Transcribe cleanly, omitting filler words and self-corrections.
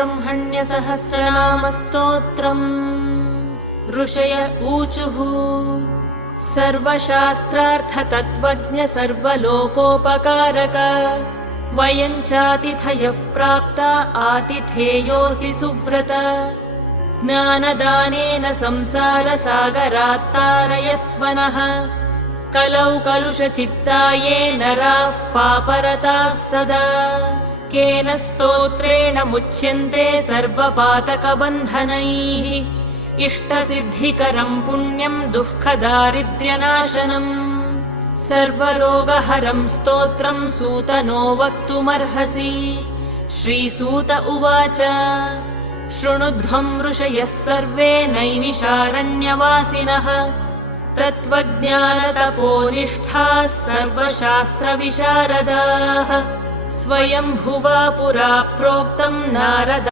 ब्रह्मण्यसहस्रनामस्तोत्रम्। ऋषय ऊचुः सर्वशास्त्रार्थतत्त्वज्ञ सर्वलोकोपकारक वयं चातिथयः प्राप्ता आतिथेयोऽसि सुव्रत। ज्ञानदानेन संसारसागरात्तारयस्व नः कलौ कलुषचित्ताये नराः पापरताः सदा। केन स्तोत्रेण मुच्यन्ते सर्वपातकबन्धनैः इष्टसिद्धिकरं पुण्यं दुःखदारिद्र्यनाशनम्। सर्वरोगहरं स्तोत्रं सूतनो वक्तुमर्हसि। श्रीसूत उवाच शृणुध्वं ऋषयः सर्वे नैमिषारण्यवासिनः तत्त्वज्ञानतपोनिष्ठाः सर्वशास्त्रविशारदाः। स्वयंभुवा पुरा प्रोक्तं नारद